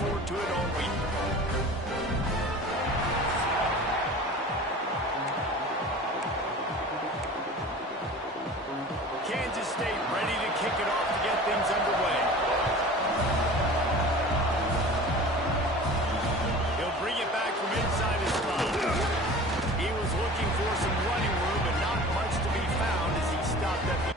forward to it all week. Kansas State ready to kick it off to get things underway. He'll bring it back from inside his spot. He was looking for some running room, but not much to be found as he stopped at the...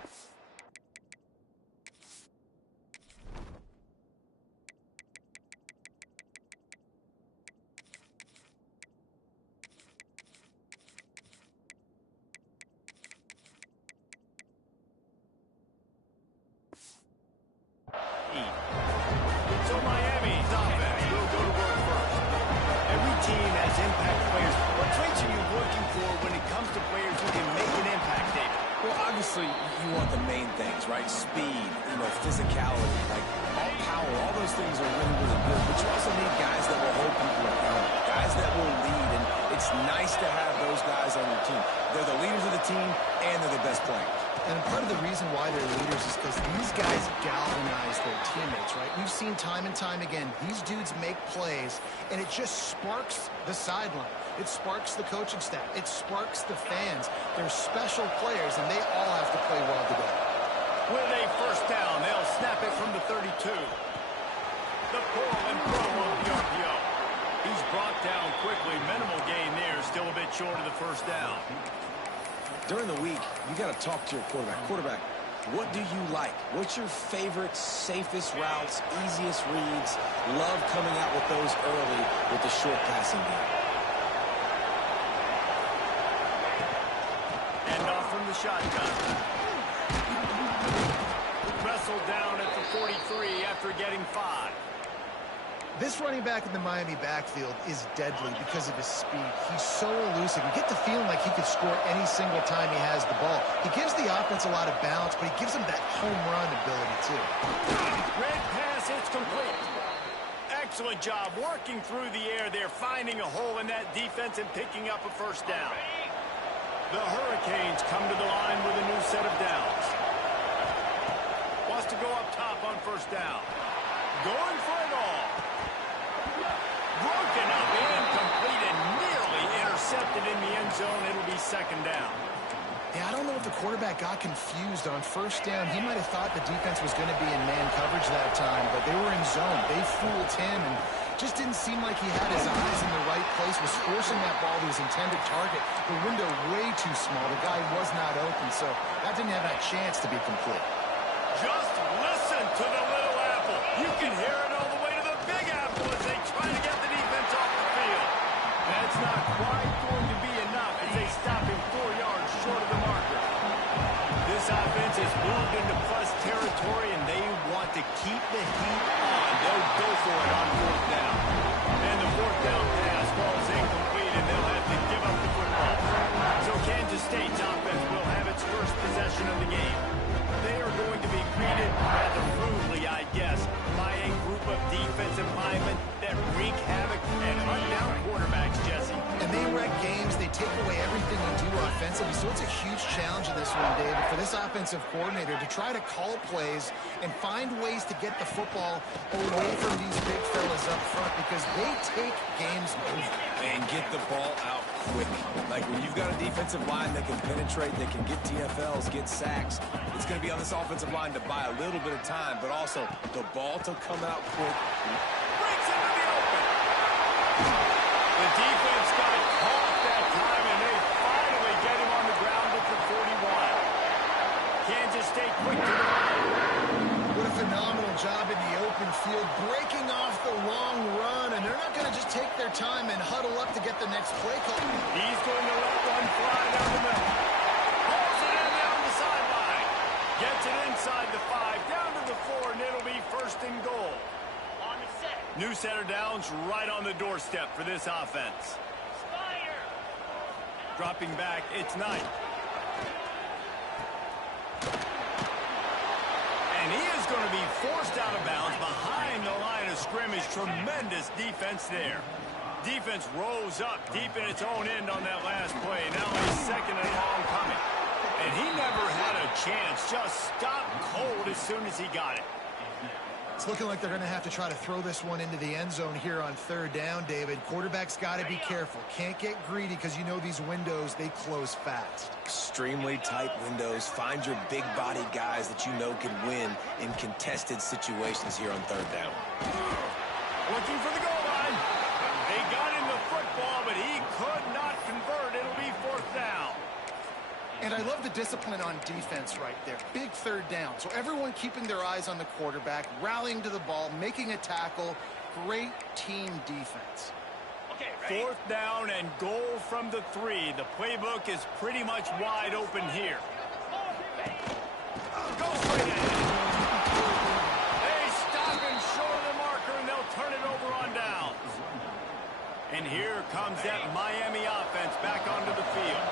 So Miami's offense will go to work first. Every team has impact players. What traits are you looking for when it comes to players who can make an impact, David? Well, obviously, you want the main things, right? Speed, physicality, like all power, all those things are really, really good. But you also need guys that will hold people accountable, guys that will lead, and it's nice to have those guys on your team. They're the leaders of the team, and they're the best players. And part of the reason why they're leaders is because these guys galvanize their teammates, right? We've seen time and time again, these dudes make plays, and it just sparks the sideline. It sparks the coaching staff. It sparks the fans. They're special players, and they all have to play well together. With a first down, they'll snap it from the 32. The pull and throw of the RPO. He's brought down quickly. Minimal gain there, still a bit short of the first down. During the week, you got to talk to your quarterback. Quarterback, what do you like? What's your favorite, safest routes, easiest reads? Love coming out with those early with the short passing game. And off from the shotgun. Wrestled down at the 43 after getting 5. This running back in the Miami backfield is deadly because of his speed. He's so elusive. You get the feeling like he could score any single time he has the ball. He gives the offense a lot of balance, but he gives them that home run ability, too. Red pass, it's complete. Excellent job working through the air there, finding a hole in that defense and picking up a first down. The Hurricanes come to the line with a new set of downs. Wants to go up top on first down. Going for it all. Broken up, incomplete, and nearly intercepted in the end zone. It'll be second down. Yeah, I don't know if the quarterback got confused on first down. He might have thought the defense was going to be in man coverage that time, but they were in zone. They fooled him and just didn't seem like he had his eyes in the right place, was forcing that ball to his intended target. The window way too small. The guy was not open, so that didn't have that chance to be complete. Just listen to the little apple. You can hear it all the way to the big apple as they try to get the defense off the field. That's not quite going to be enough as they stop him 4 yards short of the marker. This offense has moved into plus territory, and they want to keep the heat on. They'll go for it on fourth down. And the fourth down pass falls incomplete, and they'll have to give up the football. So Kansas State's offense will have its first possession of the game. They are going to be greeted rather rudely, I guess, by a group of defensive linemen that wreak havoc and hunt down quarterbacks, Jesse. And they wreck games. They take away everything you do offensively. So it's a huge challenge in this one, David, for this offensive coordinator to try to call plays and find ways to get the football away from these big fellas up front because they take games moving. And get the ball out quick. Like when you've got a defensive line that can penetrate, that can get TFLs, get sacks, it's going to be on this offensive line to buy a little bit of time, but also the ball to come out quick. Breaks into the open. The defense got caught that time, and they finally get him on the ground at the 41. Kansas State quick to the line. What a phenomenal job in the open field, breaking off the long run, and they're not going to just take their time and huddle up to get the next play call. He's going to let one fly down the middle. Pulls it in down the sideline. Gets it inside the 5, down to the 4, and it'll be first and goal. On the set. New center downs right on the doorstep for this offense. Fire. Dropping back, it's Knight. And he is going to be forced out of bounds behind the line of scrimmage. Tremendous defense there. Defense rose up deep in its own end on that last play. Now a second and long coming. And he never had a chance. Just stopped cold as soon as he got it. It's looking like they're going to have to try to throw this one into the end zone here on third down, David. Quarterback's got to be careful. Can't get greedy because you know these windows, they close fast. Extremely tight windows. Find your big-bodied guys that you know can win in contested situations here on third down. Looking for the goal line. They got him the football, but he could not convert. It'll be fourth down. And I love the discipline on defense right there. Big third down. So everyone keeping their eyes on the quarterback, rallying to the ball, making a tackle. Great team defense. Okay, ready? Fourth down and goal from the 3. The playbook is pretty much wide open here. Go straight ahead. They stop him short of the marker, and they'll turn it over on downs. And here comes that Miami offense back onto the field.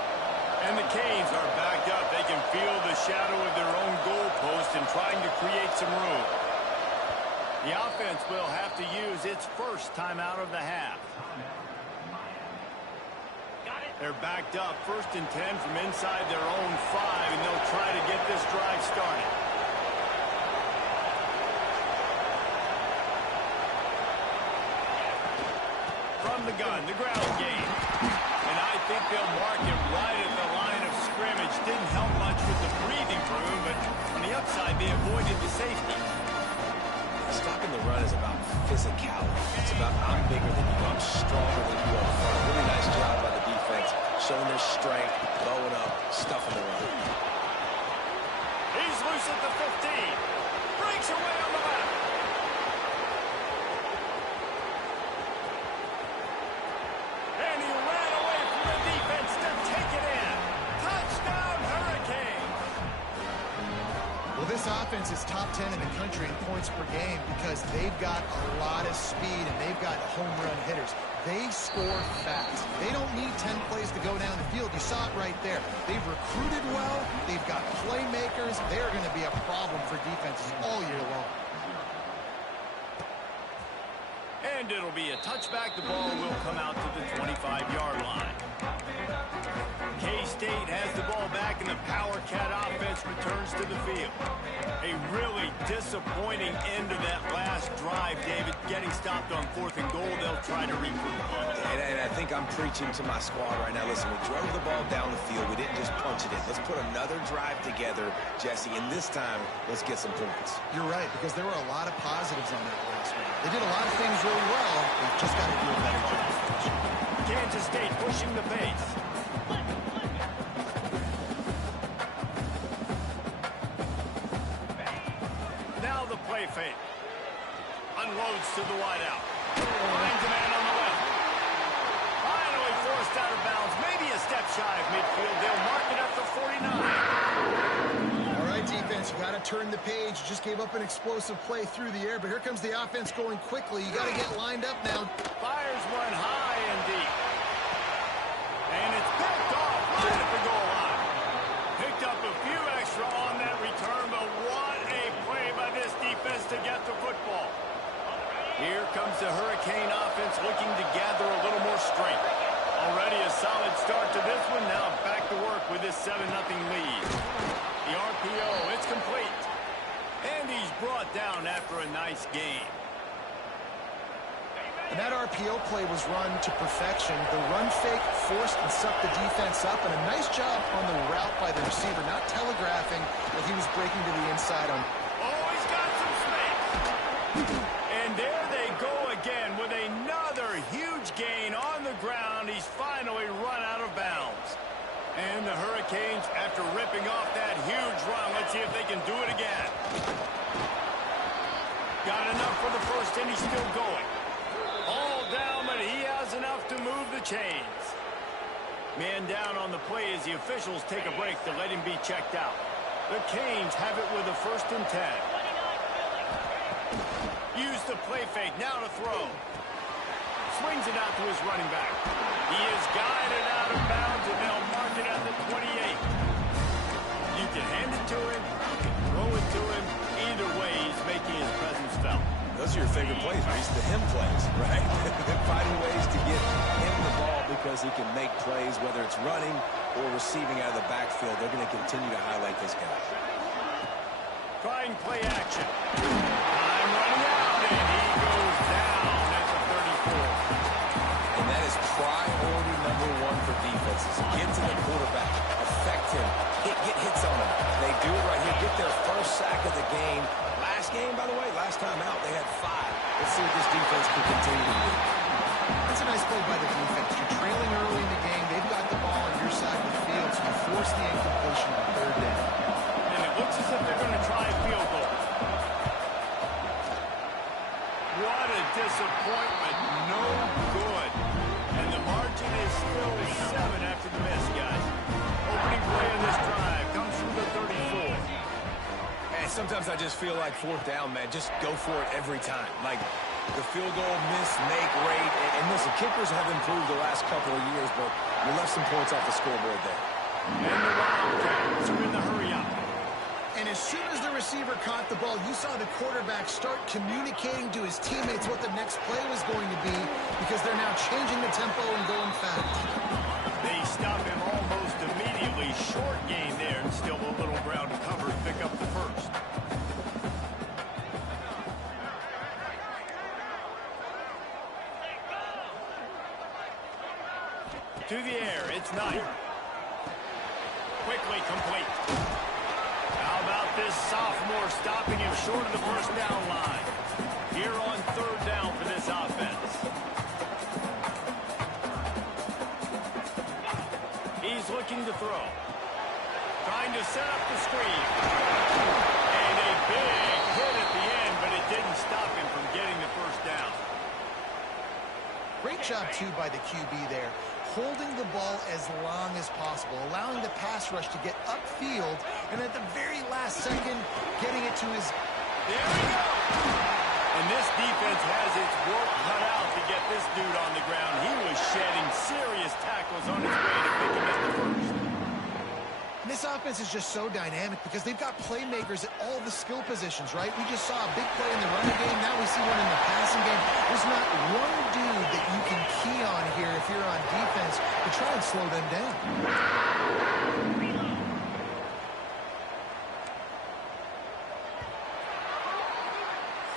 And the Canes are backed up. They can feel the shadow of their own goalpost and trying to create some room. The offense will have to use its first timeout of the half. Got it. They're backed up, 1st and 10 from inside their own 5, and they'll try to get this drive started. From the gun, the ground game. And I think they'll mark it right at the line of scrimmage. Didn't help much with the breathing room, but on the upside, they avoided the safety. Stopping the run is about physicality. It's about I'm bigger than you, I'm stronger than you up front. Really nice job by the defense, showing their strength, blowing up, stuffing the run. He's loose at the 15. Breaks away on the left. And he ran away from the defense to take it in. Touchdown, Hurricanes. Well, this offense is top 10 in the country in points per game because they've got a lot of speed and they've got home run hitters. They score fast. They don't need 10 plays to go down the field. You saw it right there. They've recruited well. They've got playmakers. They're going to be a problem for defenses all year long. And it'll be a touchback. The ball will come out to the 25-yard line. K-State has the ball back, and the Power Cat offense returns to the field. A really disappointing end to that last drive, David. Getting stopped on 4th and goal, they'll try to regroup. And I think I'm preaching to my squad right now. Listen, we drove the ball down the field. We didn't just punch it in. Let's put another drive together, Jesse, and this time, let's get some points. You're right, because there were a lot of positives on that last one. They did a lot of things really well. They've just got to do a better job. Kansas State pushing the pace. Now the play fake. Unloads to the wideout. Finds a man on the left. Finally forced out of bounds. Maybe a step shy of midfield. They'll mark it up to 49. All right, defense, you got to turn the page. You just gave up an explosive play through the air, but here comes the offense going quickly. You got to get lined up now. Fires one high and deep. And it's picked off right at the goal line. Picked up a few extra on that return, but what a play by this defense to get the football. Here comes the Hurricane offense looking to gather a little more strength. Already a solid start to this one. Now back to work with this 7-0 lead. The RPO, it's complete. And he's brought down after a nice game. And that RPO play was run to perfection. The run fake forced and sucked the defense up, and a nice job on the route by the receiver, not telegraphing that he was breaking to the inside on. Oh, he's got some space. And there they go again with another huge gain on the ground. He's finally run out of bounds. And the Hurricanes, after ripping off that huge run, let's see if they can do it again. Got enough for the first, and he's still going. All down, but he has enough to move the chains. Man down on the play as the officials take a break to let him be checked out. The Canes have it with a 1st and 10. Use the play fake, now to throw. Swings it out to his running back. He is guided out of bounds, and they'll mark it at the 28. You can hand it to him, you can throw it to him. Either way, he's making his presence felt. Those are your favorite plays, Reese, the him plays, right? Finding ways to get him the ball because he can make plays, whether it's running or receiving out of the backfield. They're going to continue to highlight this guy. Trying play action. High Time running out, and he goes down at the 34. And that is priority number one for defenses. Get to the quarterback, affect him, get hits on him. They do it right here, get their first sack of the game. Last game, by the way, last time out, they had 5. Let's see what this defense can continue to do. That's a nice play by the defense. You're trailing early in the game. They've got the ball on your side of the field, so you force the incompletion on 3rd down. And it looks as if they're going to try a field goal. What a disappointment. No good. And the margin is still 7 after the miss, guys. Opening play of this drive comes from the 34. And sometimes I just feel like 4th down, man, just go for it every time. Like the field goal miss, make rate. And listen, kickers have improved the last couple of years, but you left some points off the scoreboard there. And the Wildcats are in the hurry up. And as soon as the receiver caught the ball, you saw the quarterback start communicating to his teammates what the next play was going to be because they're now changing the tempo and going fast. They stop him almost immediately. Short gain there, and still a little ground to cover to pick up the first. To the air, it's Knight. Quickly complete. How about this sophomore stopping him short of the first down line? Here on 3rd down for this offense. He's looking to throw. Trying to set up the screen. And a big hit at the end, but it didn't stop him from getting the first down. Great job, too, by the QB there, holding the ball as long as possible, allowing the pass rush to get upfield, and at the very last second, getting it to his... There we go! And this defense has its work cut out to get this dude on the ground. He was shedding serious tackles on his way to pick him at the first. And this offense is just so dynamic because they've got playmakers at all the skill positions, right? We just saw a big play in the running game. Now we see one in the passing game. There's not one dude that you can key on here if you're on defense to try and slow them down.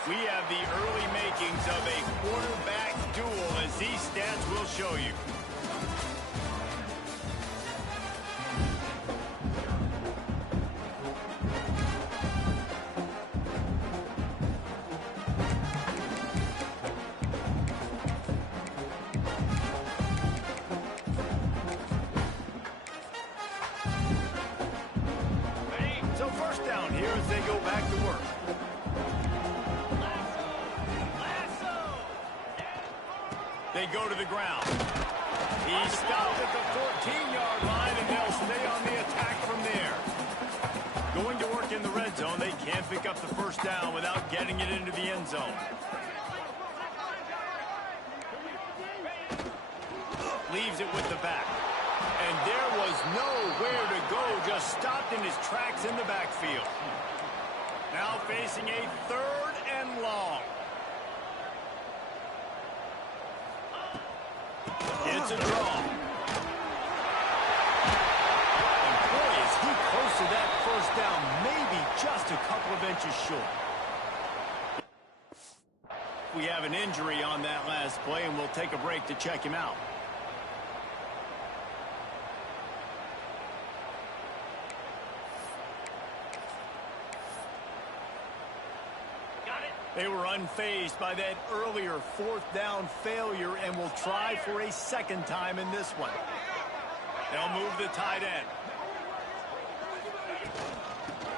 We have the early makings of a quarterback duel, as these stats will show you. So 1st down here as they go back to work. They go to the ground. He stopped at the 14-yard line, and they'll stay on the attack from there. Going to work in the red zone, they can't pick up the first down without getting it into the end zone. Leaves it with the back. And there was nowhere to go, just stopped in his tracks in the backfield. Now facing a 3rd and long. It's a draw. And boy, is he close to that first down, maybe just a couple of inches short. We have an injury on that last play, and we'll take a break to check him out. They were unfazed by that earlier 4th down failure and will try for a 2nd time in this one. They'll move the tight end.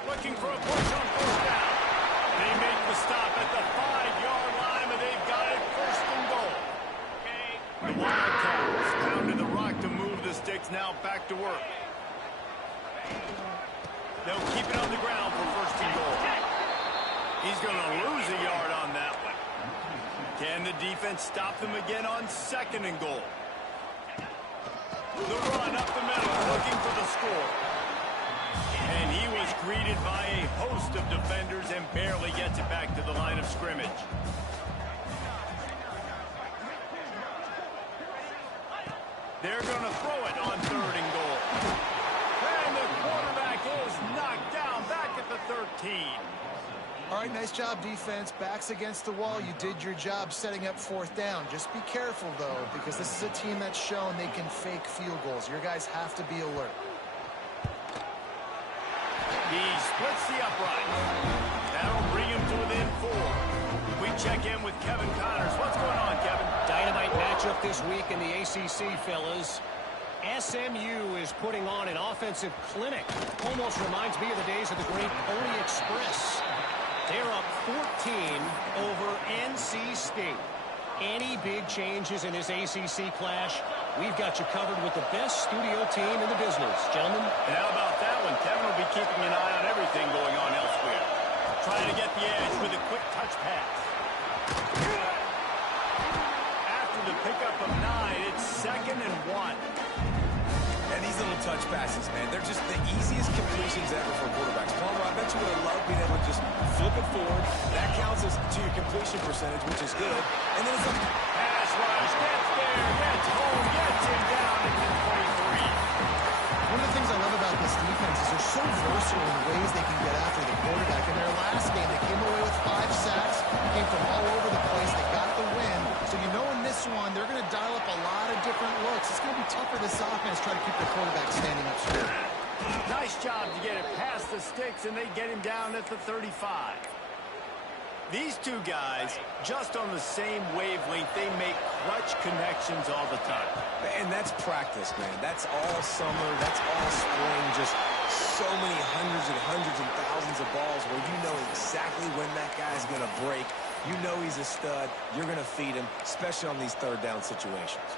Looking for a push on 1st down. They make the stop at the 5-yard line, and they've got it 1st and goal. The Wildcats pounded the rock to move the sticks, now back to work. They'll keep it on the ground for 1st and goal. He's going to lose a yard on that one. Can the defense stop them again on 2nd and goal? The run up the middle, looking for the score. And he was greeted by a host of defenders and barely gets it back to the line of scrimmage. They're going to throw it on 3rd and goal. And the quarterback is knocked down back at the 13. All right, nice job, defense. Backs against the wall. You did your job setting up fourth down. Just be careful, though, because this is a team that's shown they can fake field goals. Your guys have to be alert. He splits the upright. That'll bring him to within 4. We check in with Kevin Connors. What's going on, Kevin? Dynamite matchup this week in the ACC, fellas. SMU is putting on an offensive clinic. Almost reminds me of the days of the great Pony Express. They're up 14 over NC State. Any big changes in this ACC clash, we've got you covered with the best studio team in the business, gentlemen. And how about that one? Kevin will be keeping an eye on everything going on elsewhere. Trying to get the edge with a quick touch pass. After the pickup of 9, it's 2nd and 1. And these little touch passes, man, they're just the easiest completions ever for quarterbacks. Palmer, I bet you would have loved being able to just flip it forward. That counts as to your completion percentage, which is good. And then it's a Pass rush, gets there, gets home, gets him down at the 23. One of the things I love about this defense is they're so versatile in the ways they can get after the quarterback. In their last game, they came away with 5 sacks, came from all over the place. They got the win. So you know in this one, they're going to dial up a lot of different looks. It's going to be tough for this offense trying to keep the quarterback standing up straight. Nice job to get it past the sticks, and they get him down at the 35. These two guys, just on the same wavelength, they make clutch connections all the time. And that's practice, man. That's all summer. That's all spring. Just so many hundreds and thousands of balls where you know exactly when that guy's going to break. You know he's a stud. You're going to feed him, especially on these third down situations.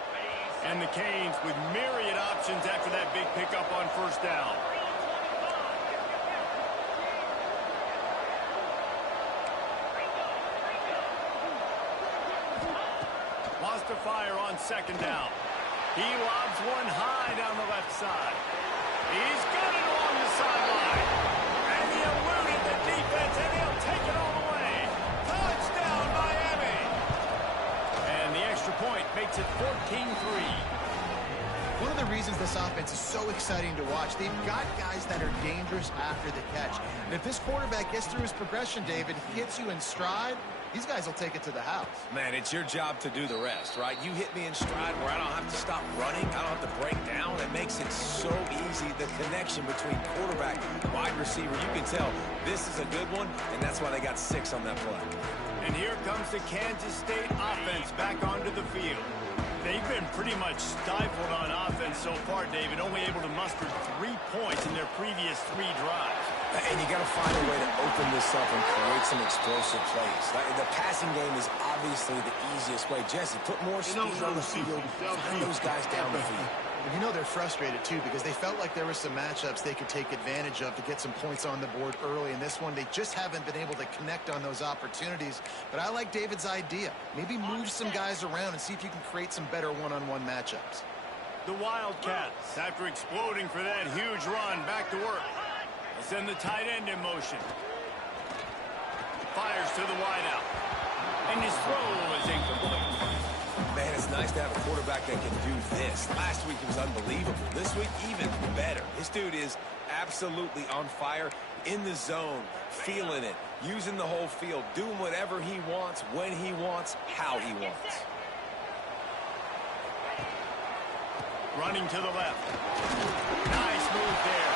And the Canes with myriad options after that big pickup on first down. Wants to fire on 2nd down. He lobs one high down the left side. He's got it along the sideline. And he eluded the defense, and he'll take it all the way. Touchdown, Miami. And the extra point makes it 14-3. One of the reasons this offense is so exciting to watch, they've got guys that are dangerous after the catch. And if this quarterback gets through his progression, David, hits you in stride, these guys will take it to the house. Man, it's your job to do the rest, right? You hit me in stride where I don't have to stop running. I don't have to break down. It makes it so easy. The connection between quarterback and wide receiver, you can tell this is a good one, and that's why they got 6 on that play. And here comes the Kansas State offense back onto the field. They've been pretty much stifled on offense so far, David, only able to muster 3 points in their previous 3 drives. And you got to find a way to open this up and create some explosive plays. The passing game is obviously the easiest way. Jesse, put more speed on the field, find those guys down the field. You know they're frustrated, too, because they felt like there were some matchups they could take advantage of to get some points on the board early. In this one, they just haven't been able to connect on those opportunities. But I like David's idea. Maybe move some guys around and see if you can create some better one-on-one matchups. The Wildcats, after exploding for that huge run, back to work. They send the tight end in motion. Fires to the wideout. And his throw is incomplete. Man, it's nice to have a quarterback that can do this. Last week, he was unbelievable. This week, even better. This dude is absolutely on fire, in the zone, feeling it, using the whole field, doing whatever he wants, when he wants, how he wants. Running to the left. Nice move there.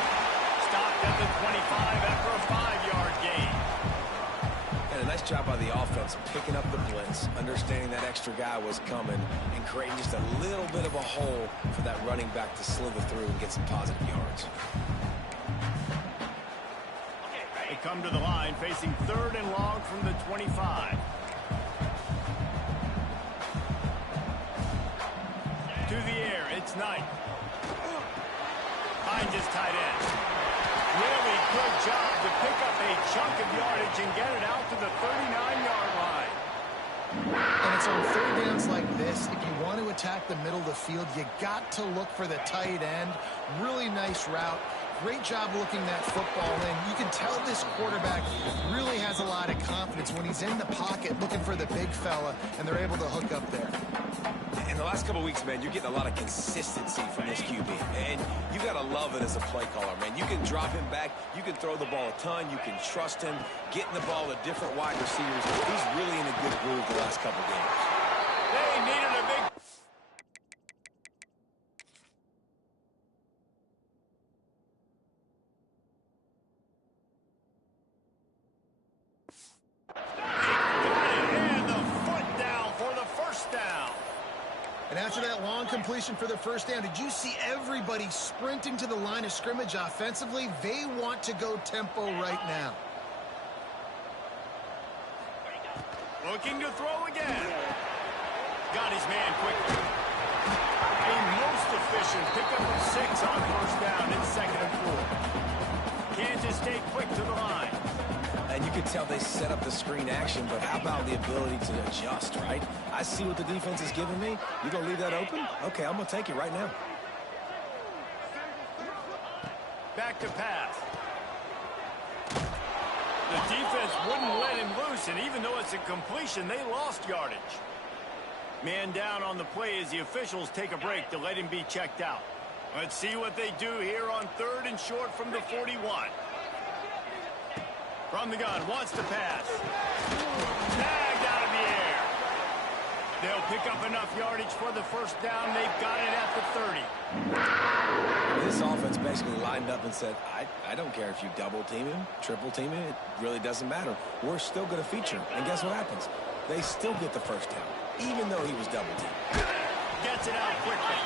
Stopped at the 25 after a 5-yard gain. And a nice job by the offense picking up the blitz, understanding that extra guy was coming, and creating just a little bit of a hole for that running back to slither through and get some positive yards. They come to the line facing 3rd and long from the 25. To the air, it's Knight. Finds his tight end. Really good job to pick up a chunk of yardage and get it out to the 39-yard line. And it's on 3rd downs like this. If you want to attack the middle of the field, you got to look for the tight end. Really nice route. Great job looking that football in. You can tell this quarterback really has a lot of confidence when he's in the pocket looking for the big fella, and they're able to hook up there. And the last couple weeks, man, you're getting a lot of consistency from this QB. And you got to love it as a play caller, man. You can drop him back. You can throw the ball a ton. You can trust him. Getting the ball to different wide receivers. He's really in a good groove the last couple games. They needed a big... And the foot down for the first down. And after that long completion for the first down, did you see everybody sprinting to the line of scrimmage offensively? They want to go tempo right now. Looking to throw again. Got his man quickly. A most efficient pickup of 6 on first down in 2nd and 4. Kansas State quick to the line. And you can tell they set up the screen action, but how about the ability to adjust, right? I see what the defense is giving me. You going to leave that open? Okay, I'm going to take it right now. Back to pass. The defense wouldn't let him loose, and even though it's a completion, they lost yardage. Man down on the play as the officials take a break to let him be checked out. Let's see what they do here on 3rd and short from the 41. From the gun, wants to pass. Tagged out of the air. They'll pick up enough yardage for the first down. They've got it at the 30. This offense basically lined up and said, I don't care if you double team him, triple team him, it really doesn't matter. We're still going to feature him. And guess what happens? They still get the first down, even though he was double teamed. Gets it out quickly.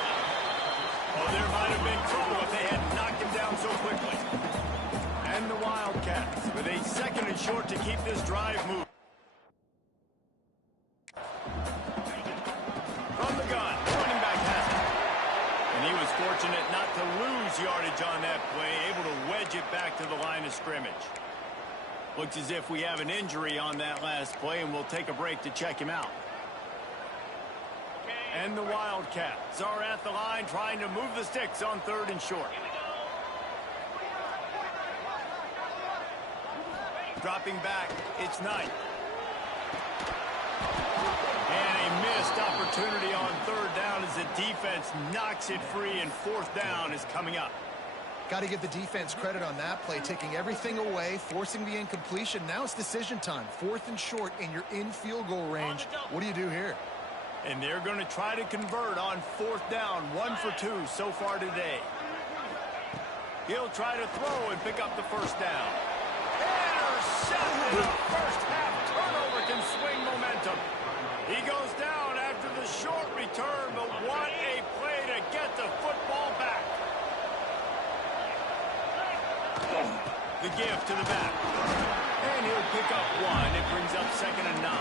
Oh, there might have been trouble if they had knocked him down so quickly. And the Wildcats with a 2nd and short to keep this drive moving. From the gun, running back has it. And he was fortunate not to lose yardage on that play, able to wedge it back to the line of scrimmage. Looks as if we have an injury on that last play, and we'll take a break to check him out. And the Wildcats are at the line trying to move the sticks on 3rd and short. Dropping back, it's Knight. And a missed opportunity on 3rd down as the defense knocks it free, and 4th down is coming up. Got to give the defense credit on that play, taking everything away, forcing the incompletion. Now it's decision time. 4th and short, and you're in field goal range. What do you do here? And they're going to try to convert on 4th down. 1 for 2 so far today. He'll try to throw and pick up the first down. Intercepted. The first half turnover can swing momentum. He goes down after the short return, but what a play to get the football back. The give to the back. And he'll pick up 1. It brings up 2nd and 9.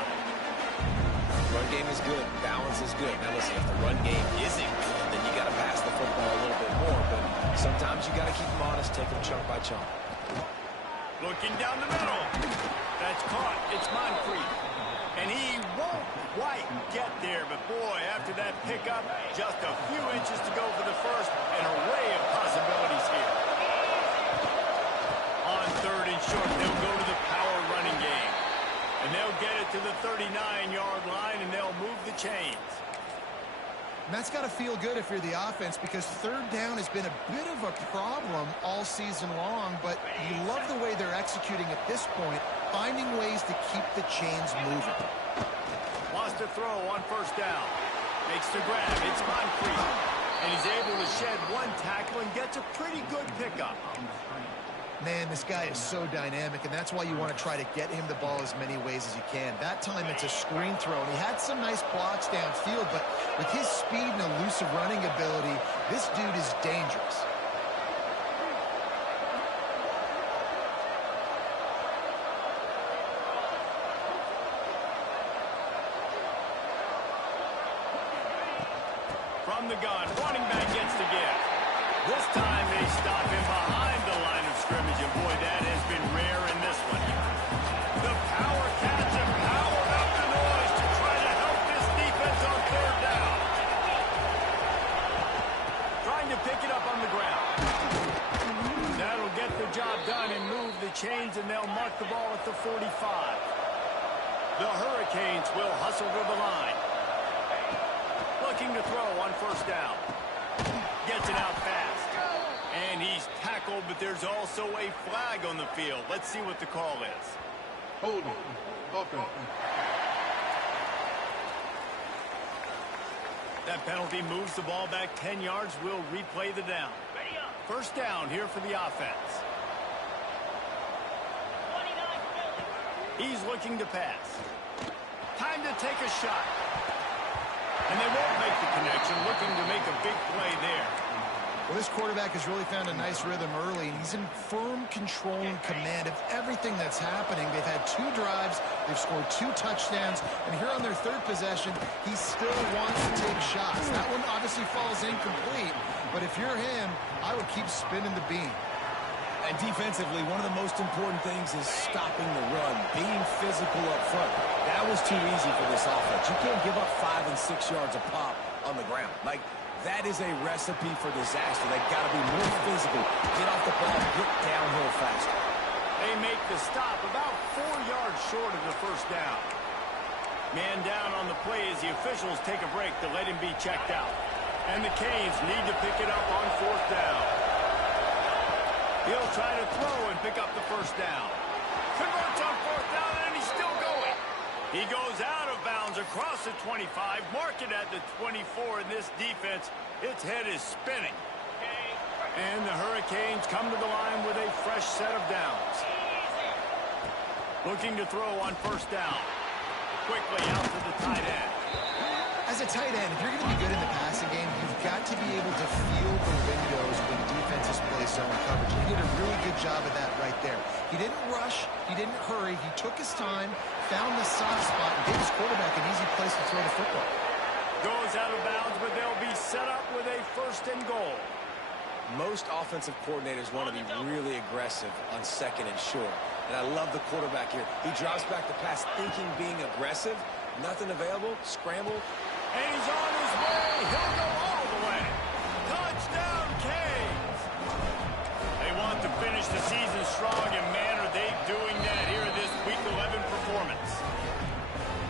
Run game is good. Balance is good. Now, listen, if the run game isn't good, then you got to pass the football a little bit more. But sometimes you got to keep them honest, take them chunk by chunk. Looking down the middle. That's caught. It's Moncrief. And he won't quite get there. But, boy, after that pickup, just a few inches to go for the first. An array of possibilities here. On 3rd and short, they'll go to the power running game. And they'll get it to the 39-yard line, and they'll move the chains. And that's got to feel good if you're the offense, because 3rd down has been a bit of a problem all season long, but you love the way they're executing at this point, finding ways to keep the chains moving. Wants to throw on 1st down. Makes the grab. It's Moncrief. And he's able to shed 1 tackle and gets a pretty good pickup. Man, this guy is so dynamic, and that's why you want to try to get him the ball as many ways as you can. That time, it's a screen throw, and he had some nice blocks downfield, but with his speed and elusive running ability, this dude is dangerous. From the gun, running back gets the give. This time, they stop him behind the line of scrimmage, and boy, that has been rare in this one. The Power Cats have powered up the noise to try to help this defense on 3rd down. Trying to pick it up on the ground. That'll get the job done and move the chains, and they'll mark the ball at the 45. The Hurricanes will hustle to the line. looking to throw on first down. Gets it out fast. And he's tackled, but there's also a flag on the field. Let's see what the call is. Hold on. Okay. That penalty moves the ball back 10 yards. We'll replay the down. Ready up. First down here for the offense. 29 Philly. He's looking to pass. Time to take a shot. And they won't make the connection, looking to make a big play there. Well, this quarterback has really found a nice rhythm early, and he's in firm control and command of everything that's happening. They've had 2 drives, they've scored 2 touchdowns, and here on their 3rd possession, he still wants to take shots. That one obviously falls incomplete, but if you're him, I would keep spinning the beam. And defensively, one of the most important things is stopping the run, being physical up front. That was too easy for this offense. You can't give up 5 and 6 yards a pop on the ground. Like, that is a recipe for disaster. They've got to be more physical, get off the ball, get downhill faster. They make the stop about 4 yards short of the first down. Man down on the play as the officials take a break to let him be checked out. And the Canes need to pick it up on 4th down. He'll try to throw and pick up the first down. Converts on 4th down, and he's still going. He goes out of bounds across the 25, mark it at the 24, and this defense, its head is spinning. And the Hurricanes come to the line with a fresh set of downs. Looking to throw on first down. Quickly out to the tight end. As a tight end, if you're going to be good in the passing game, you've got to be able to feel the windows when defenses play zone coverage. He did a really good job of that right there. He didn't rush. He didn't hurry. He took his time, found the soft spot, and gave his quarterback an easy place to throw the football. Goes out of bounds, but they'll be set up with a 1st and goal. Most offensive coordinators want to be really aggressive on 2nd and short. And I love the quarterback here. He drops back to pass thinking being aggressive. Nothing available. Scramble. And he's on his way. He'll go all the way. Touchdown, Canes. They want to finish the season strong, and man, are they doing that here in this Week 11 performance.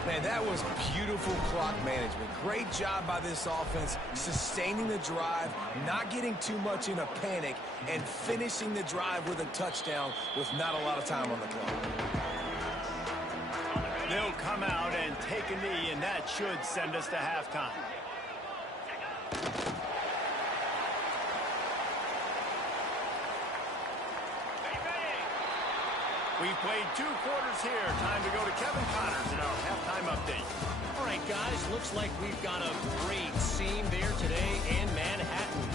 Man, that was beautiful clock management. Great job by this offense, sustaining the drive, not getting too much in a panic, and finishing the drive with a touchdown with not a lot of time on the clock. They'll come out and take a knee, and that should send us to halftime. We've played 2 quarters here. Time to go to Kevin Connors in our halftime update. All right, guys, looks like we've got a great scene there today in Manhattan.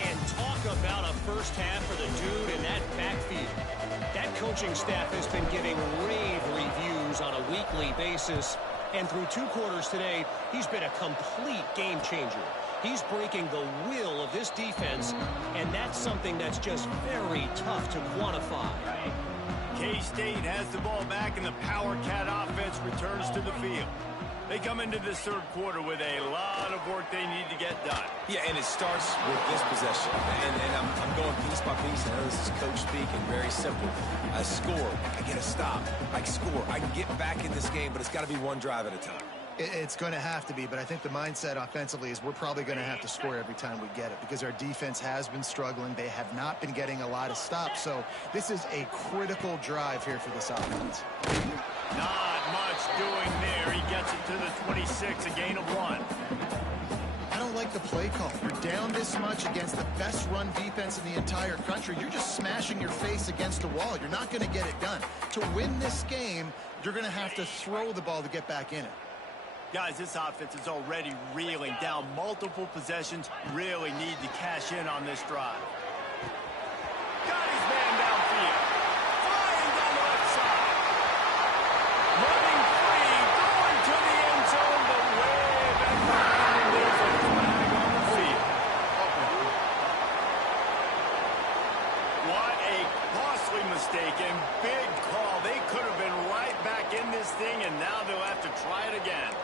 And talk about a first half for the dude in that backfield. That coaching staff has been giving rave reviews on a weekly basis. And through 2 quarters today, he's been a complete game changer. He's breaking the will of this defense, and that's something that's just very tough to quantify. K-State has the ball back, and the Power Cat offense returns to the field. They come into this 3rd quarter with a lot of work they need to get done. Yeah, and it starts with this possession. And I'm going piece by piece. I know this is coach speak and very simple. I score. I get a stop. I score. I can get back in this game, but it's got to be 1 drive at a time. It's going to have to be, but I think the mindset offensively is we're probably going to have to score every time we get it because our defense has been struggling. They have not been getting a lot of stops, so this is a critical drive here for this offense. Not much doing there. He gets it to the 26, a gain of 1. I don't like the play call. You're down this much against the best run defense in the entire country. You're just smashing your face against the wall. You're not going to get it done. To win this game, you're going to have to throw the ball to get back in it. Guys, this offense is already reeling down multiple possessions. Really need to cash in on this drive. Got his man downfield. Flying down the left side. Running free. Going to the end zone. But way back behind. There's a flag on the field. What a costly mistake and big call. They could have been right back in this thing, and now they'll have to try it again.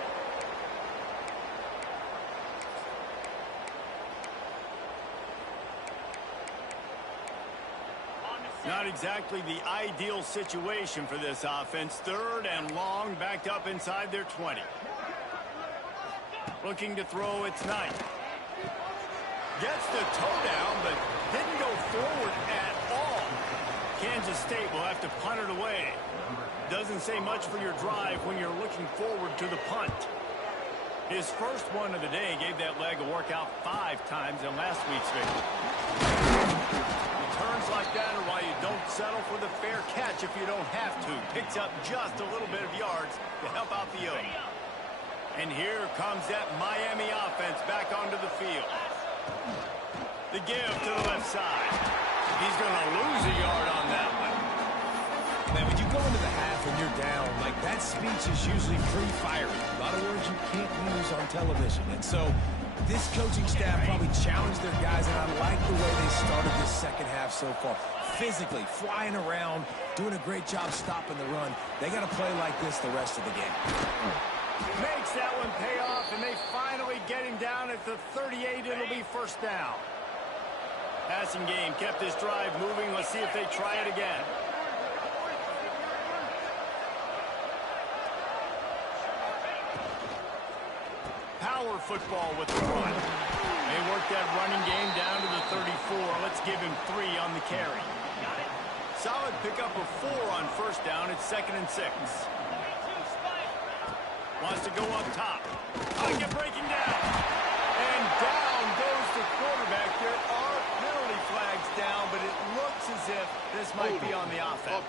Not exactly the ideal situation for this offense. 3rd and long, backed up inside their 20. Looking to throw, it's Knight. Gets the toe down, but didn't go forward at all. Kansas State will have to punt it away. Doesn't say much for your drive when you're looking forward to the punt. His first one of the day gave that leg a workout 5 times in last week's victory. Returns like that are why you don't settle for the fair catch if you don't have to. Picks up just a little bit of yards to help out the yoke. And here comes that Miami offense back onto the field. The give to the left side. He's going to lose a yard on that one. Man, when you go into the half and you're down, like that speech is usually pretty fiery. A lot of words you can't use on television. And so this coaching staff probably challenged their guys, and I like the way they started this second half so far. Physically, flying around, doing a great job stopping the run. They got to play like this the rest of the game. Makes that one pay off, and they finally get him down at the 38. It'll be first down. Passing game kept this drive moving. Let's see if they try it again. Power football with the run. They work that running game down to the 34. Let's give him 3 on the carry. Solid pickup of 4 on first down. It's 2nd and 6. Wants to go up top. Pocket breaking down. And down goes the quarterback. There are penalty flags down, but it looks as if this might be on the offense.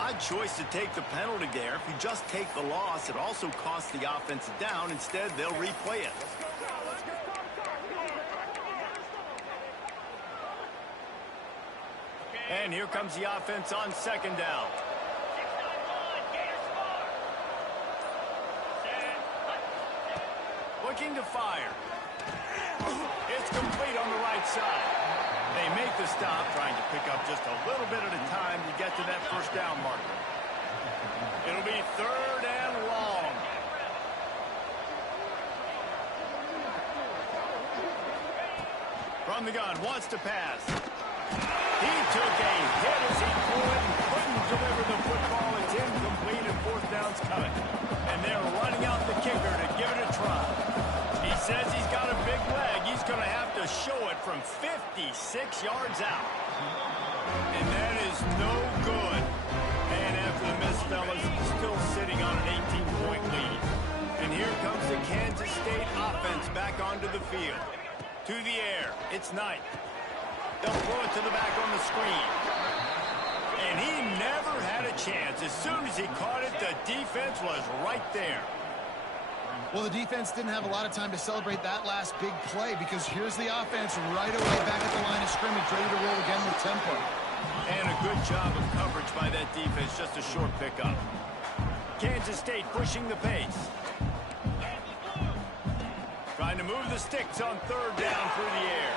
Odd choice to take the penalty there. If you just take the loss, it also costs the offense down. Instead, they'll replay it. And here comes the offense on 2nd down. Looking to fire. It's complete on the right side. They make the stop, trying to pick up just a little bit at a time to get to that first down marker. It'll be 3rd and long. From the gun, wants to pass. He took a hit as he pulled it and couldn't deliver the football. It's incomplete and 4th down's coming. And they're running out the kicker to give it a try. He says he's got a big leg. He's going to have to show it from 56 yards out. And that is no good. And after the miss, fellas, still sitting on an 18-point lead. And here comes the Kansas State offense back onto the field. To the air, it's Knight. They'll throw it to the back on the screen. And he never had a chance. As soon as he caught it, the defense was right there. Well, the defense didn't have a lot of time to celebrate that last big play because here's the offense right away back at the line of scrimmage, ready to roll again with tempo. And a good job of coverage by that defense, just a short pickup. Kansas State pushing the pace. Trying to move the sticks on 3rd down through the air.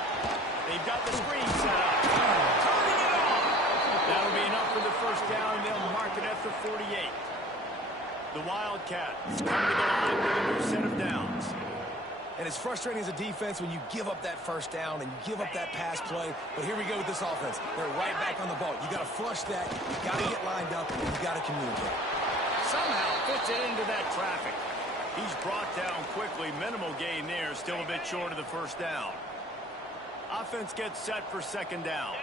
They've got the screen set up. Turning it on. That'll be enough for the first down. They'll mark it at the 48. The Wildcats come to the line with a new set of downs. And it's frustrating as a defense when you give up that first down and you give up that pass play. But here we go with this offense. They're right back on the ball. You got to flush that. You got to get lined up. And you got to communicate. Somehow fits it into that traffic. He's brought down quickly. Minimal gain there. Still a bit short of the first down. Offense gets set for 2nd down.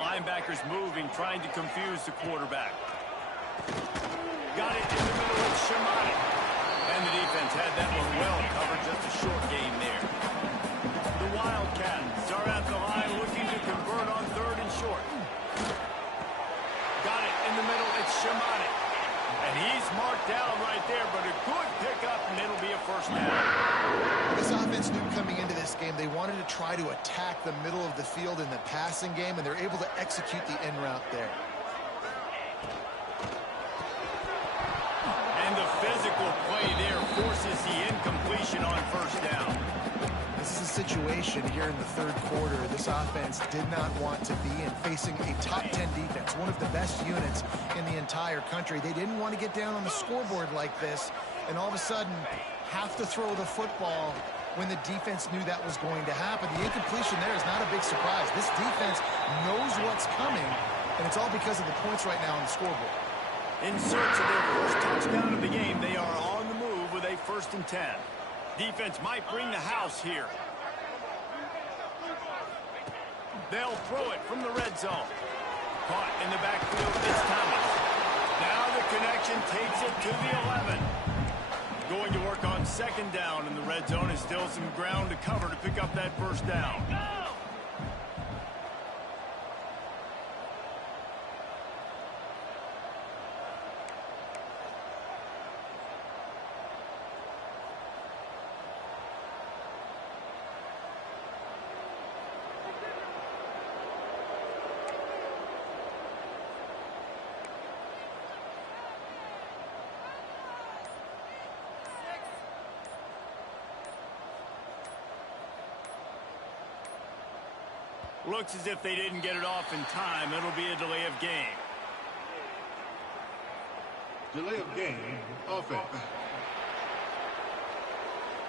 Linebackers moving, trying to confuse the quarterback. Got it in the middle of Shamani. And the defense had that one well covered. Just a short gain there. The Wildcats are at the line looking to convert on 3rd and short. Got it in the middle. It's Shamani. And he's marked down right there, but a good pickup, and it'll be a first down. This offense knew coming into this game they wanted to try to attack the middle of the field in the passing game, and they're able to execute the in route there. And the physical play there forces the incompletion on first down. This is a situation here in the 3rd quarter this offense did not want to be in, facing a top 10 defense, one of the best units in the entire country. They didn't want to get down on the scoreboard like this and all of a sudden have to throw the football when the defense knew that was going to happen. The incompletion there is not a big surprise. This defense knows what's coming, and it's all because of the points right now on the scoreboard. In search of their first touchdown of the game, they are on the move with a 1st and 10. Defense might bring the house here. They'll throw it from the red zone. Caught in the backfield, it's Thomas. Now the connection takes it to the 11. Going to work on 2nd down in the red zone. Is still some ground to cover to pick up that 1st down. Looks as if they didn't get it off in time. It'll be a delay of game. Delay of game, offense.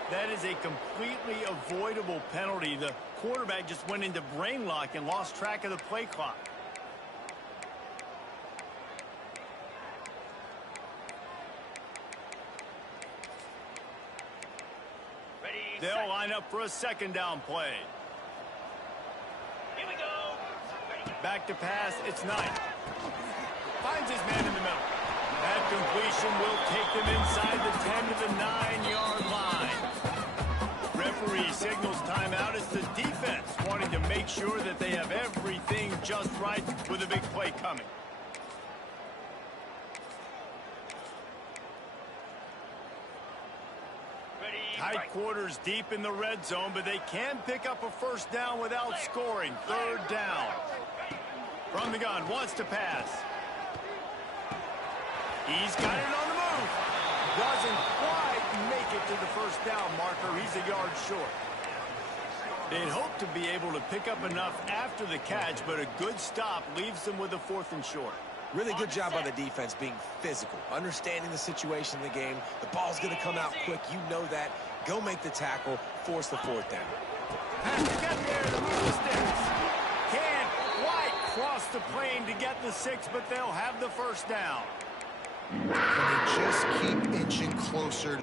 That is a completely avoidable penalty. The quarterback just went into brain lock and lost track of the play clock. They'll line up for a 2nd down play. Here we go. Back to pass, it's Knight. Finds his man in the middle. That completion will take them inside the 10 to the 9-yard line. Referee signals timeout. It's the defense wanting to make sure that they have everything just right with a big play coming. Tight quarters deep in the red zone, but they can pick up a 1st down without scoring. 3rd down. From the gun, wants to pass. He's got it on the move. Doesn't quite make it to the 1st down marker. He's a yard short. They'd hope to be able to pick up enough after the catch, but a good stop leaves them with a 4th and short. Really good job by the defense being physical, understanding the situation in the game. The ball's going to come out quick. You know that. Go make the tackle, force the 4th down. Has to get there to move the sticks. Can't quite cross the plane to get the 6, but they'll have the 1st down. And they just keep inching closer.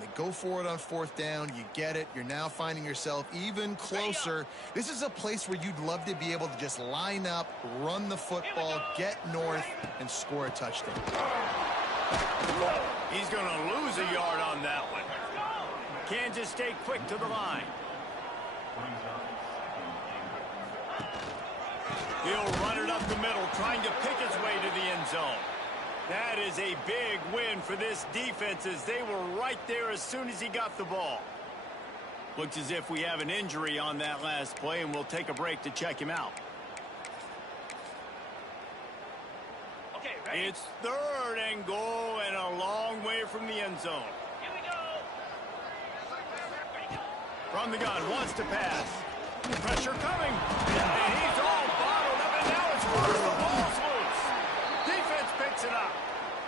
They go for it on 4th down. You get it. You're now finding yourself even closer. This is a place where you'd love to be able to just line up, run the football, get north, and score a touchdown. He's going to lose a yard on that one. Kansas State quick to the line. He'll run it up the middle, trying to pick his way to the end zone. That is a big win for this defense, as they were right there as soon as he got the ball. Looks as if we have an injury on that last play, and we'll take a break to check him out. Okay, ready? It's 3rd and goal and a long way from the end zone. Here we go. From the gun, wants to pass. Pressure coming. And he's all bottled up, and now it's first. The ball's loose. Defense picks it up.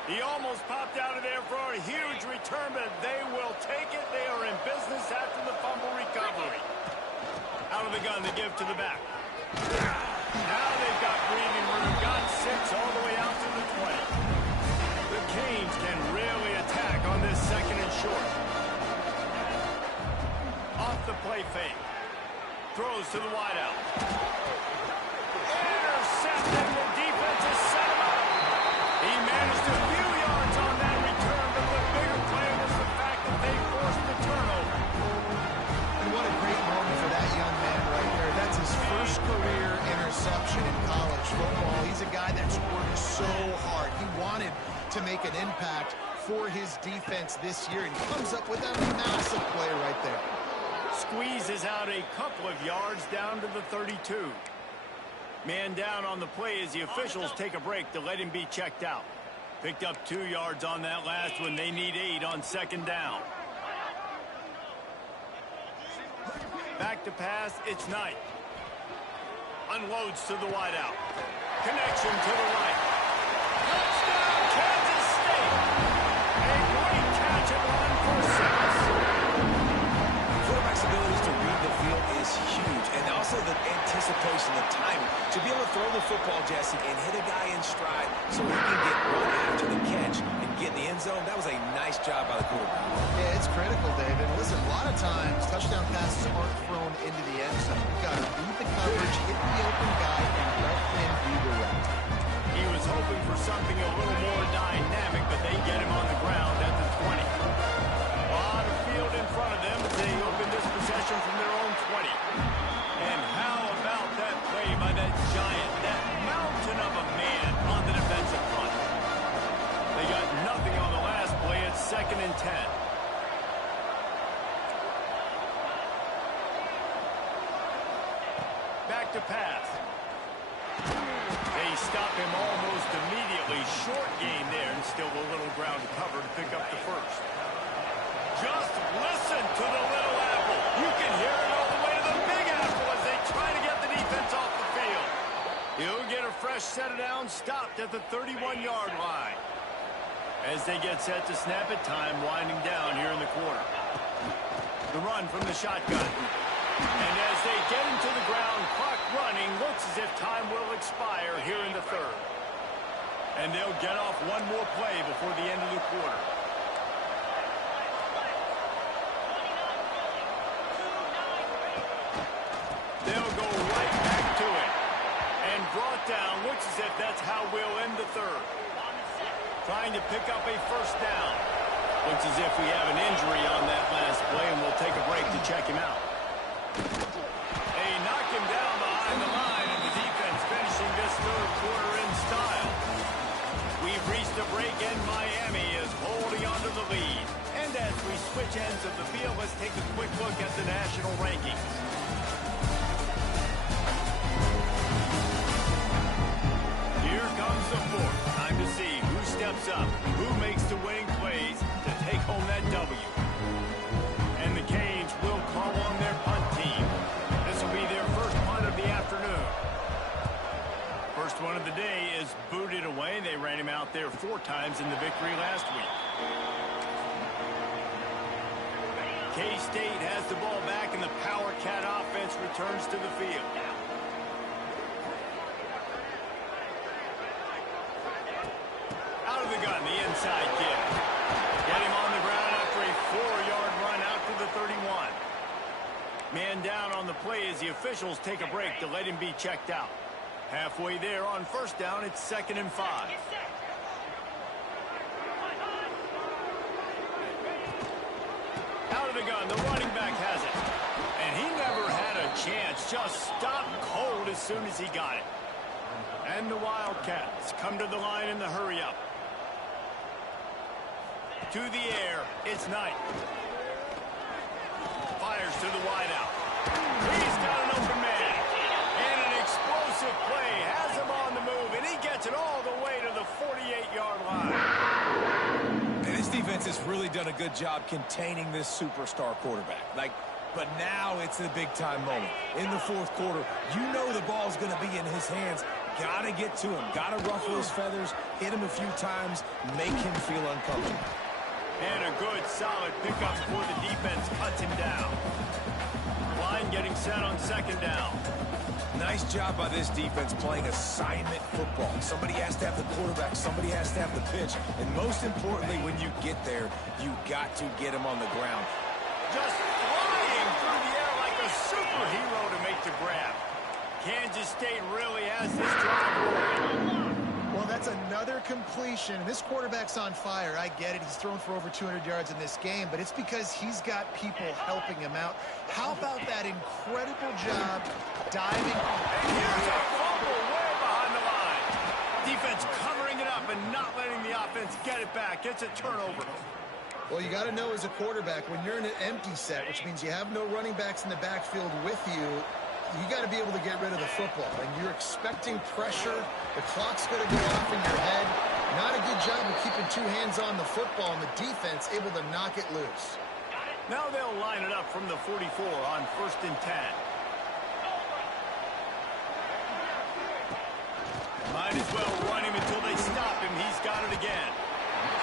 He almost popped out of there for a huge return, but they will take it. They are in business after the fumble recovery. Out of the gun, they give to the back. Now they've got breathing room. Got 6 all the way out to the 20. The Canes can really attack on this second and short. Off the play fake. Throws to the wideout. Intercepted. The defense has set him up. He managed a few yards on that return, but the bigger play was the fact that they forced the turnover. And what a great moment for that young man right there. That's his first career interception in college football. He's a guy that's worked so hard. He wanted to make an impact for his defense this year and comes up with a massive play right there. Squeezes out a couple of yards down to the 32. Man down on the play as the officials take a break to let him be checked out. Picked up 2 yards on that last one. They need 8 on second down. Back to pass, it's Knight. Unloads to the wideout. Connection to the right. Touchdown, Kansas State! A great catch and run for 6. Quarterback's abilities to read the field is huge, and also the anticipation, the timing. To be able to throw the football, Jesse, and hit a guy in stride so he can get run after the catch and get in the end zone, that was a nice job by the quarterback. Yeah, it's critical, David. Listen, a lot of times touchdown passes aren't thrown into the end zone. You've got to read the coverage, hit the open guy, and let him be direct. He was hoping for something a little more dynamic, but they get him on the ground at the 20. A lot of field in front of them as they open this possession from their own 20. And how about that play by that giant, that mountain of a man on the defensive front? They got nothing on the last play. It's 2nd and 10. Back to pass. They stop him almost immediately. Short gain there, and still a little ground to cover to pick up the first. Just listen to the little apple. You can hear it all the way to the big apple as they try to get the defense off the field. He'll get a fresh set of downs, stopped at the 31-yard line. As they get set to snap it, time winding down here in the quarter. The run from the shotgun. And as they get him to the ground, clock running, looks as if time will expire here in the third. And they'll get off one more play before the end of the quarter. They'll go right back to it. And brought down, looks as if that's how we'll end the third. Trying to pick up a first down. Looks as if we have an injury on that last play, and we'll take a break to check him out. They knock him down behind the line, and the defense finishing this third quarter in style. We've reached a break, and Miami is holding on to the lead. And as we switch ends of the field, let's take a quick look at the national rankings. Here comes the fourth. Time to see who steps up, who makes the winning plays to take home that W. And the Canes will call on their punt team. This will be their first punt of the afternoon. First one of the day is booted away. They ran him out there 4 times in the victory last week. K-State has the ball back, and the Power Cat offense returns to the field. Out of the gun, the inside kick. Get him on the ground after a 4-yard run out to the 31. Man down on the play as the officials take a break to let him be checked out. Halfway there on first down, it's 2nd and 5. Out of the gun, the running back has it. And he never had a chance, just stopped cold as soon as he got it. And the Wildcats come to the line in the hurry-up. To the air, it's Knight. Fires to the wideout. He's got an open man. And an explosive play has him on the move, and he gets it all the way to the 48-yard line. And this defense has really done a good job containing this superstar quarterback. But now it's the big-time moment. In the fourth quarter, you know the ball's going to be in his hands. Gotta get to him. Gotta ruffle his feathers, hit him a few times, make him feel uncomfortable. And a good, solid pickup before the defense cuts him down. Line getting set on second down. Nice job by this defense playing assignment football. Somebody has to have the quarterback. Somebody has to have the pitch. And most importantly, when you get there, you got to get him on the ground. Just flying through the air like a superhero to make the grab. Kansas State really has this drive rolling. Well, that's another completion. This quarterback's on fire. I get it. He's thrown for over 200 yards in this game, but it's because he's got people helping him out. How about that incredible job diving? And here's a fumble way behind the line. Defense covering it up and not letting the offense get it back. It's a turnover. Well, you got to know as a quarterback, when you're in an empty set, which means you have no running backs in the backfield with you, you got to be able to get rid of the football. And you're expecting pressure. The clock's going to go off in your head. Not a good job of keeping two hands on the football, and the defense able to knock it loose. Now they'll line it up from the 44 on 1st and 10. Might as well run him until they stop him. He's got it again.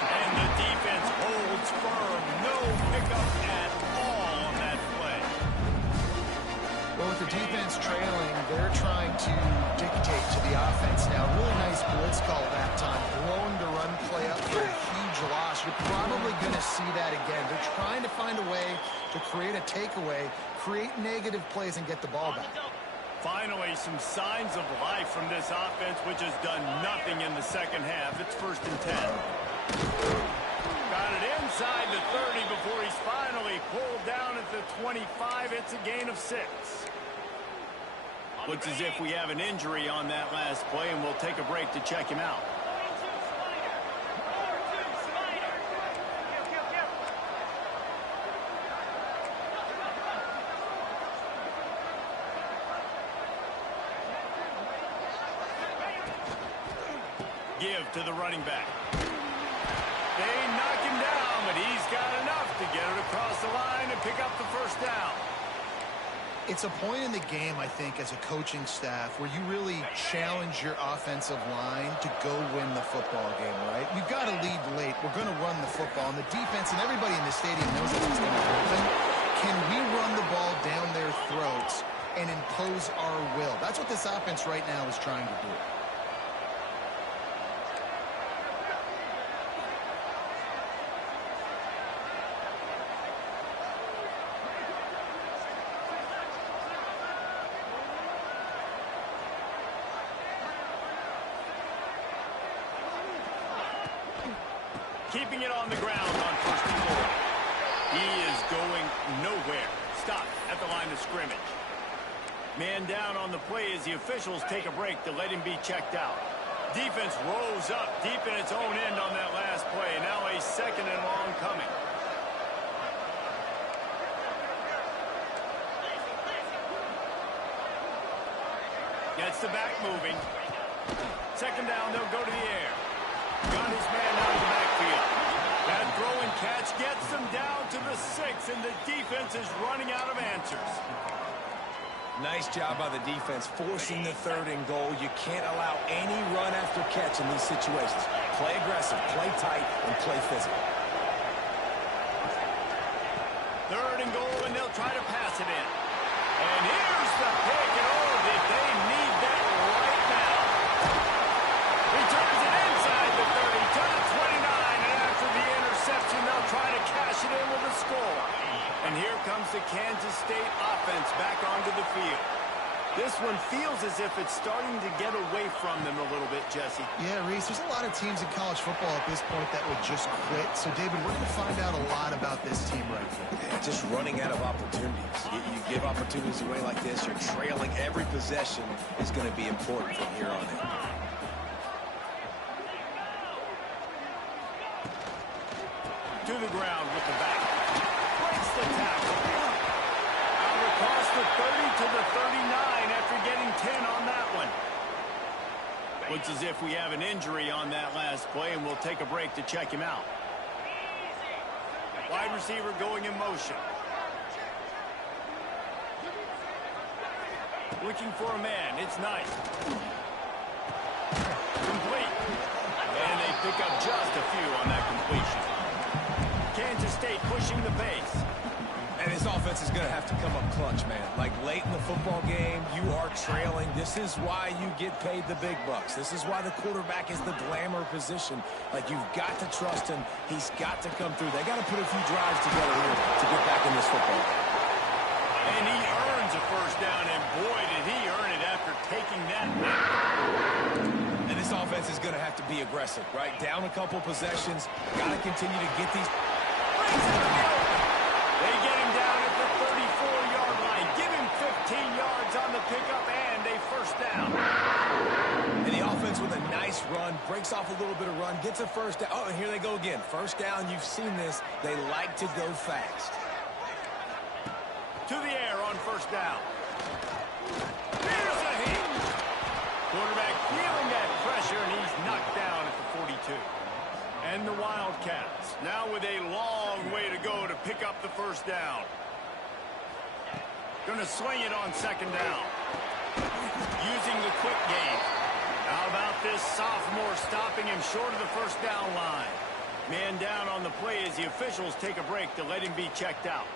And the defense holds firm. No pickup at all on that play. Well, with the defense trailing, they're trying to dictate to the offense now. Really nice blitz call that time. Blowing the run play up for a huge loss. You're probably going to see that again. They're trying to find a way to create a takeaway, create negative plays, and get the ball back. Finally, some signs of life from this offense, which has done nothing in the second half. It's 1st and 10. Got it inside the 30 before he's finally pulled down at the 25. It's a gain of 6. Looks as if we have an injury on that last play, and we'll take a break to check him out. Give to the running back. They knock him down, but he's got enough to get it across the line and pick up the 1st down. It's a point in the game, I think, as a coaching staff where you really challenge your offensive line to go win the football game, right? We've got to lead late. We're going to run the football. And the defense and everybody in the stadium knows that it's going to happen. Can we run the ball down their throats and impose our will? That's what this offense right now is trying to do. Keeping it on the ground on 1st and 4. He is going nowhere. Stop at the line of scrimmage. Man down on the play as the officials take a break to let him be checked out. Defense rose up deep in its own end on that last play. Now a 2nd and long coming. Gets the back moving. 2nd down, they'll go to the air. Got his man out of the backfield. That throw and catch gets them down to the 6, and the defense is running out of answers. Nice job by the defense forcing the 3rd and goal. You can't allow any run after catch in these situations. Play aggressive, play tight, and play physical. 3rd and goal, and they'll try to pass it in. And here's the pick, and oh, did they need that right now. Returns it inside the 30 to the 29, and after the interception, they'll try to cash it in with a score. And here comes the Kansas State offense back onto the field. This one feels as if it's starting to get away from them a little bit, Jesse. Yeah, Reese, there's a lot of teams in college football at this point that would just quit. So, David, we're going to find out a lot about this team right here. Yeah, just running out of opportunities. You give opportunities away like this, you're trailing. Every possession is going to be important from here on in. To the ground with the back. Breaks the tackle. Out across the 30 to the 39 after getting 10 on that one. Looks as if we have an injury on that last play, and we'll take a break to check him out. Wide receiver going in motion. Looking for a man. It's nice. incomplete. And they pick up just a few on that completion. Kansas State pushing the pace. And this offense is going to have to come up clutch, man. Like late in the football game, you are trailing. This is why you get paid the big bucks. This is why the quarterback is the glamour position. Like, you've got to trust him. He's got to come through. They got to put a few drives together here to get back in this football game. And he earns a first down, and boy, did he earn it after taking that. And this offense is going to have to be aggressive, right? Down a couple possessions. Got to continue to get these. They get him down at the 34-yard line. Give him 15 yards on the pickup and a first down. And the offense with a nice run, breaks off a little bit of run, gets a first down. Oh, and here they go again. First down, you've seen this. They like to go fast. To the air on first down. Here's a hit. Quarterback feeling that pressure, and he's knocked down at the 42. And the Wildcats now with a long way to go to pick up the first down. Going to swing it on second down. Using the quick game. How about this sophomore stopping him short of the first down line? Man down on the play as the officials take a break to let him be checked out.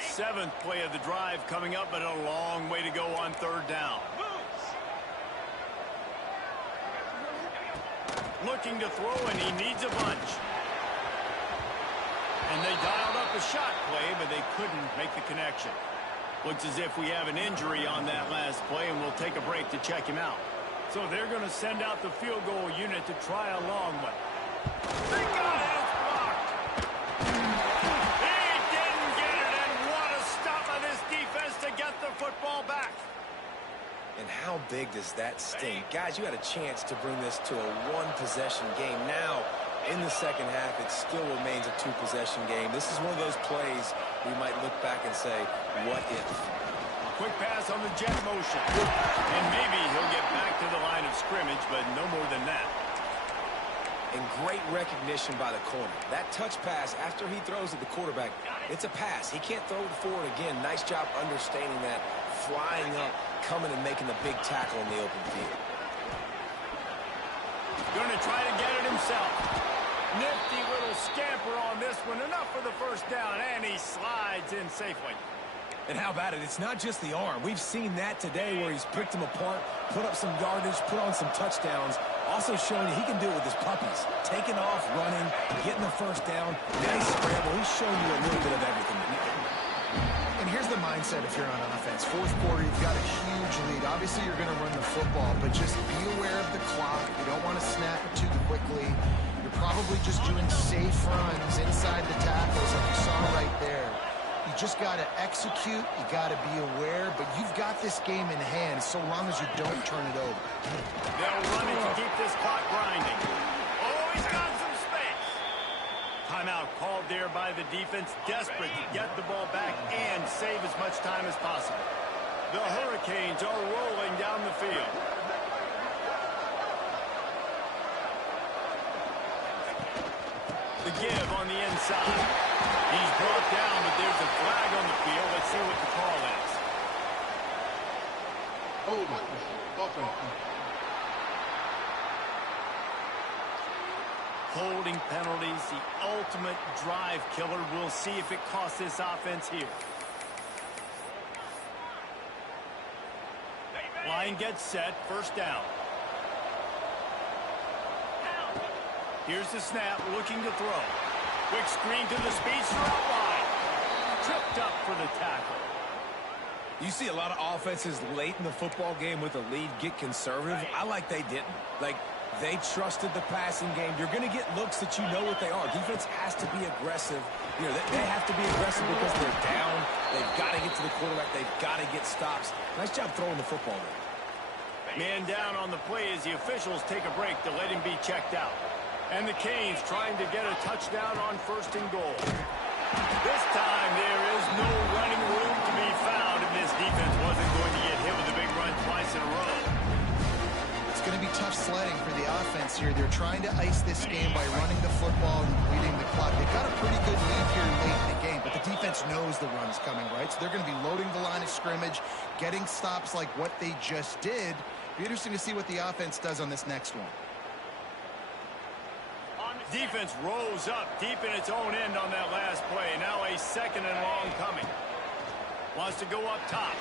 Seventh play of the drive coming up, but a long way to go on third down. Looking to throw, and he needs a bunch. And they dialed up a shot play, but they couldn't make the connection. Looks as if we have an injury on that last play, and we'll take a break to check him out. So they're going to send out the field goal unit to try a long one. They got it. It's blocked. He didn't get it, and what a stop by this defense to get the football back. And how big does that sting? Guys, you had a chance to bring this to a one-possession game. Now, in the second half, it still remains a two-possession game. This is one of those plays we might look back and say, what if? Quick pass on the jet motion. And maybe he'll get back to the line of scrimmage, but no more than that. And great recognition by the corner. That touch pass after he throws at the quarterback, it's a pass. He can't throw it forward again. Nice job understanding that, flying up, coming and making the big tackle in the open field. Going to try to get it himself. Nifty little scamper on this one. Enough for the first down, and he slides in safely. And how about it? It's not just the arm. We've seen that today where he's picked them apart, put up some yardage, put on some touchdowns. Also showing he can do it with his puppies. Taking off, running, getting the first down. Nice scramble. He's showing you a little bit of everything. And here's the mindset if you're on offense. Fourth quarter, you've got a huge lead. Obviously, you're going to run the football, but just be aware of the clock. You don't want to snap it too quickly. You're probably just doing safe runs inside the tackles like you saw right there. You just got to execute. You got to be aware, but you've got this game in hand so long as you don't turn it over. They'll run it to keep this clock grinding. Oh, he's got some space. Timeout called there by the defense, desperate to get the ball back and save as much time as possible. The Hurricanes are rolling down the field. The give on the inside. He's brought down, but there's a flag on the field. Let's see what the call is. Holding. Offense. Holding penalties, the ultimate drive killer. We'll see if it costs this offense here. Line gets set, first down. Here's the snap, looking to throw. Quick screen to the speedster out wide. Tripped up for the tackle. You see a lot of offenses late in the football game with a lead get conservative. I like they didn't. Like, they trusted the passing game. You're going to get looks that you know what they are. Defense has to be aggressive. You know, they have to be aggressive because they're down. They've got to get to the quarterback. They've got to get stops. Nice job throwing the football there. Man down on the play as the officials take a break to let him be checked out. And the Canes trying to get a touchdown on first and goal. This time there is no running room to be found, and this defense wasn't going to get hit with a big run twice in a row. It's going to be tough sledding for the offense here. They're trying to ice this game by running the football and bleeding the clock. They've got a pretty good lead here late in the game, but the defense knows the run's coming, right? So they're going to be loading the line of scrimmage, getting stops like what they just did. Be interesting to see what the offense does on this next one. Defense rose up deep in its own end on that last play. Now a 2nd and long coming. Wants to go up top.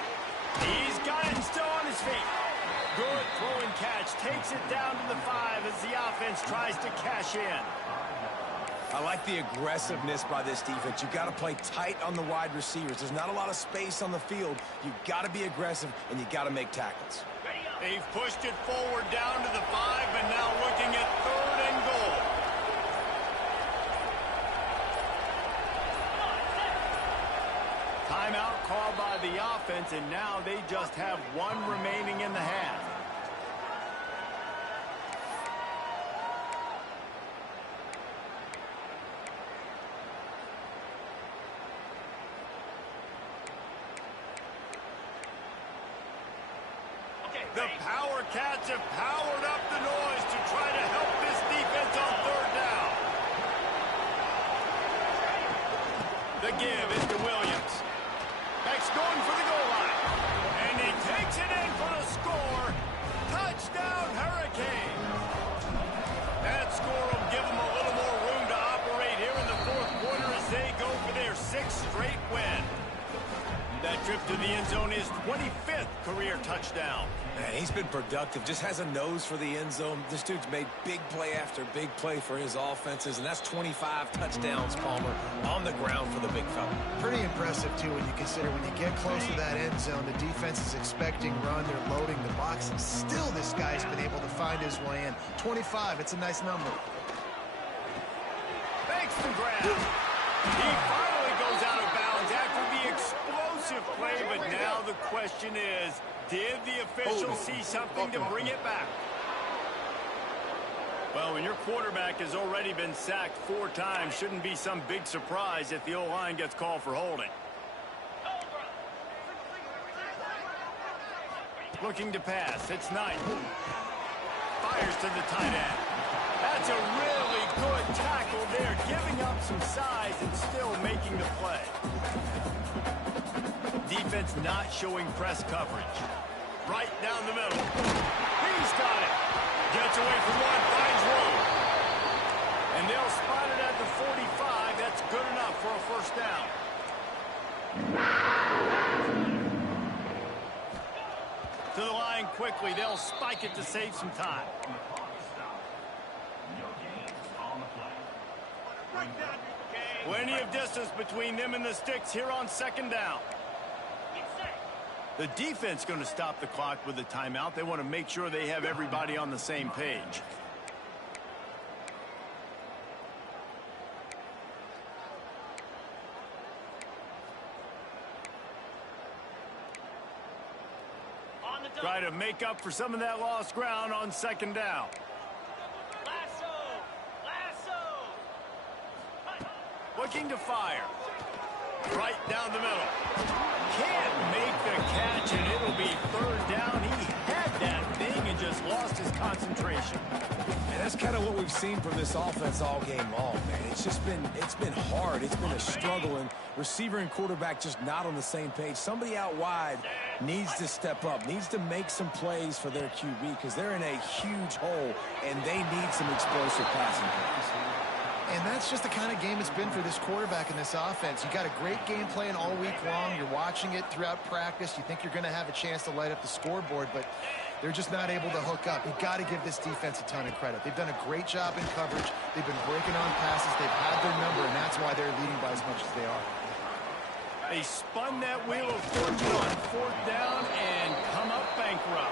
He's got it and still on his feet. Good throw and catch. Takes it down to the 5 as the offense tries to cash in. I like the aggressiveness by this defense. You got to play tight on the wide receivers. There's not a lot of space on the field. You got to be aggressive, and you got to make tackles. They've pushed it forward down to the 5, and now looking at 3rd and goal. Timeout called by the offense, and now they just have 1 remaining in the half. The Power Cats have powered up the noise to try to help this defense on 3rd down. The give is to Williams. Beck's going for the goal line. And he takes it in for the score. Touchdown, Hurricanes. That score will give them a little more room to operate here in the 4th quarter as they go for their 6th straight win. That trip to the end zone is 25th career touchdown. Man, he's been productive. Just has a nose for the end zone. This dude's made big play after big play for his offenses, and that's 25 touchdowns, Palmer, on the ground for the big fella. Pretty impressive, too, when you consider when you get close to that end zone, the defense is expecting run. They're loading the box, and still this guy's been able to find his way in. 25, it's a nice number. Thanks to grab. He finally goes out of bounds after the explosive play, but now the question is, did the official see something to bring it back? Well, when your quarterback has already been sacked 4 times, shouldn't be some big surprise if the O-line gets called for holding. Looking to pass, it's Knight. Fires to the tight end. That's a really good tackle there, giving up some size and still making the play. Defense not showing press coverage. Right down the middle. He's got it. Gets away from one, finds room. And they'll spot it at the 45. That's good enough for a 1st down. To the line quickly. They'll spike it to save some time. Plenty of distance between them and the sticks here on 2nd down. The defense going to stop the clock with a timeout. They want to make sure they have everybody on the same page. Try to make up for some of that lost ground on 2nd down. Looking to fire. Right down the middle. Can't make the catch, and it'll be 3rd down. He had that thing and just lost his concentration. And that's kind of what we've seen from this offense all game long, man. It's been hard. It's been a struggle, and receiver and quarterback just not on the same page. Somebody out wide needs to step up, needs to make some plays for their QB because they're in a huge hole, and they need some explosive passing plays. And that's just the kind of game it's been for this quarterback and this offense. You got a great game plan all week long. You're watching it throughout practice. You think you're going to have a chance to light up the scoreboard, but they're just not able to hook up. You've got to give this defense a ton of credit. They've done a great job in coverage. They've been breaking on passes. They've had their number, and that's why they're leading by as much as they are. They spun that wheel of fortune on 4th down and come up bankrupt.